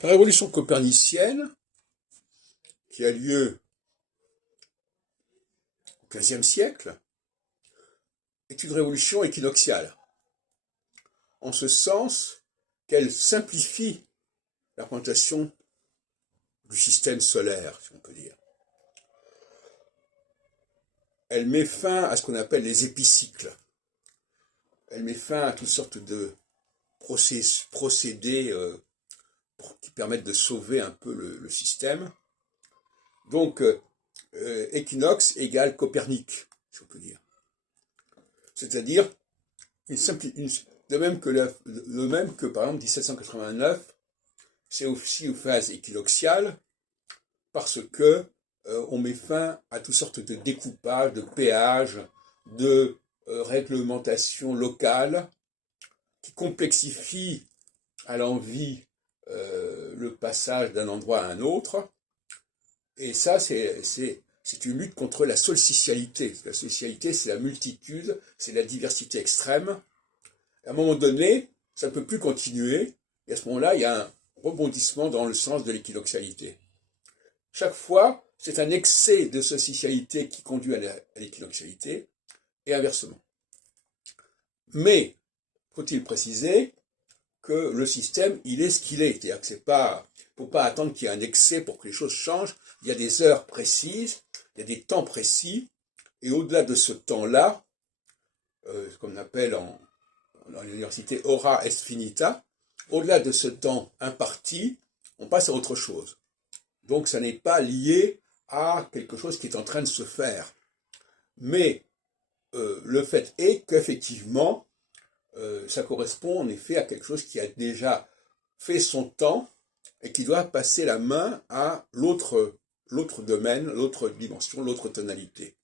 La révolution copernicienne, qui a lieu au XVe siècle, est une révolution équinoxiale, en ce sens qu'elle simplifie la représentation du système solaire, si on peut dire. Elle met fin à ce qu'on appelle les épicycles. Elle met fin à toutes sortes de procédés qui permettent de sauver un peu le système. Donc, équinoxe égale Copernic, si on peut dire. C'est-à-dire, de même que, par exemple, 1789, c'est aussi une phase équinoxiale, parce que on met fin à toutes sortes de découpages, de péages, de réglementations locales, qui complexifient à l'envi le passage d'un endroit à un autre. Et ça, c'est une lutte contre la solsticialité. La solsticialité, c'est la multitude, c'est la diversité extrême. À un moment donné, ça ne peut plus continuer, et à ce moment-là, il y a un rebondissement dans le sens de l'équinoxialité. Chaque fois, c'est un excès de solsticialité qui conduit à l'équinoxialité, et inversement. Mais, faut-il préciser que le système, il est ce qu'il est. C'est-à-dire que faut pas attendre qu'il y ait un excès pour que les choses changent. Il y a des heures précises, il y a des temps précis, et au-delà de ce temps-là, ce qu'on appelle dans l'université hora est finita, au-delà de ce temps imparti, on passe à autre chose. Donc ça n'est pas lié à quelque chose qui est en train de se faire. Mais le fait est qu'effectivement, ça correspond en effet à quelque chose qui a déjà fait son temps et qui doit passer la main à l'autre domaine, l'autre dimension, l'autre tonalité.